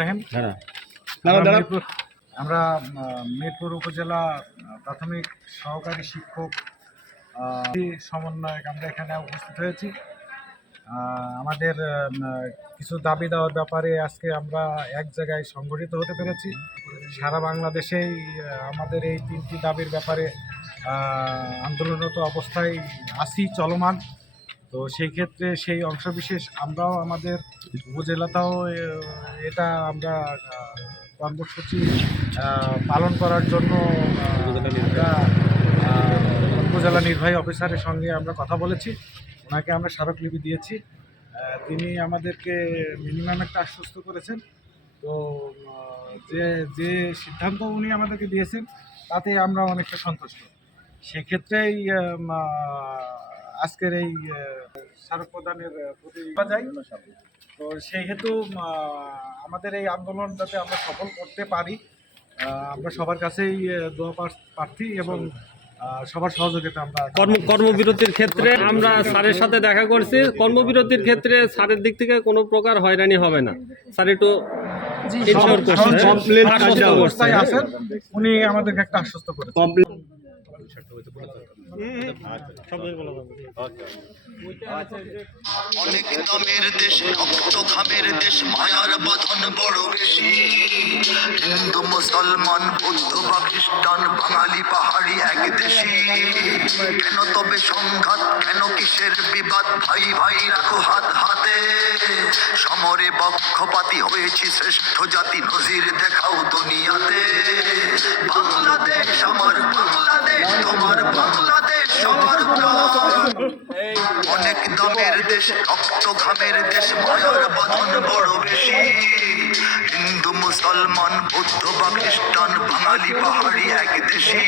রহিম। আমরা মিরপুর উপজেলা প্রাথমিক সহকারী শিক্ষক সমন্বয়ক আমরা এখানে উপস্থিত হয়েছি। আমাদের কিছু দাবি দেওয়ার ব্যাপারে আজকে আমরা এক জায়গায় সংগঠিত হতে পেরেছি। সারা বাংলাদেশেই আমাদের এই তিনটি দাবির ব্যাপারে আন্দোলনরত অবস্থায় আসি চলমান। তো সেই ক্ষেত্রে সেই অংশবিশেষ আমরাও আমাদের উপজেলাতেও এটা আমরা কর্মসূচি পালন করার জন্য উপজেলা নির্বাহী অফিসারের সঙ্গে আমরা কথা বলেছি। ওনাকে আমরা স্মারকলিপি দিয়েছি। তিনি আমাদেরকে মিনিমাম একটা আশ্বস্ত করেছেন। তো যে যে সিদ্ধান্ত উনি আমাদেরকে দিয়েছেন তাতে আমরা অনেকটা সন্তুষ্ট। সেক্ষেত্রেই আজকের এই স্মারক প্রদানের প্রতি যাই তো সেই হেতু আমাদের এই আন্দোলন যাতে আমরা সফল করতে পারি আমরা সবার কাছেই দোয়া প্রার্থী এবং সবার সহযোগিতা আমরা কর্ম কর্মবিরতির ক্ষেত্রে আমরা স্যারের সাথে দেখা করছি। কর্মবিরতির ক্ষেত্রে স্যারের দিক থেকে কোনো প্রকার হয়রানি হবে না। স্যার একটু কমপ্লেন আছেন। উনি আমাদেরকে একটা আশ্বস্ত করেছেন। অনেক দামের দেশ, রক্ত ঘামের দেশ, মায়ার বাঁধন বড় বেশি। হিন্দু, মুসলমান, বৌদ্ধ বা খ্রিস্টান, বাঙালি, পাহাড়ি এক দেশি কেন তবে সংঘাত, কেন কিসের বিবাদ? ভাই ভাই রাখো হাত হাতে। সমরে বক্ষপাতি হয়েছি শ্রেষ্ঠ জাতি নজির দেখাও দুনিয়াতে। বাংলাদেশ আমার অনেক দমের দেশ রক্ত ঘামের দেশ মায়ার বাঁধন বড় বেশি। হিন্দু, মুসলমান, বৌদ্ধ বা খ্রিস্টান বাঙালি, পাহাড়ি এক দেশি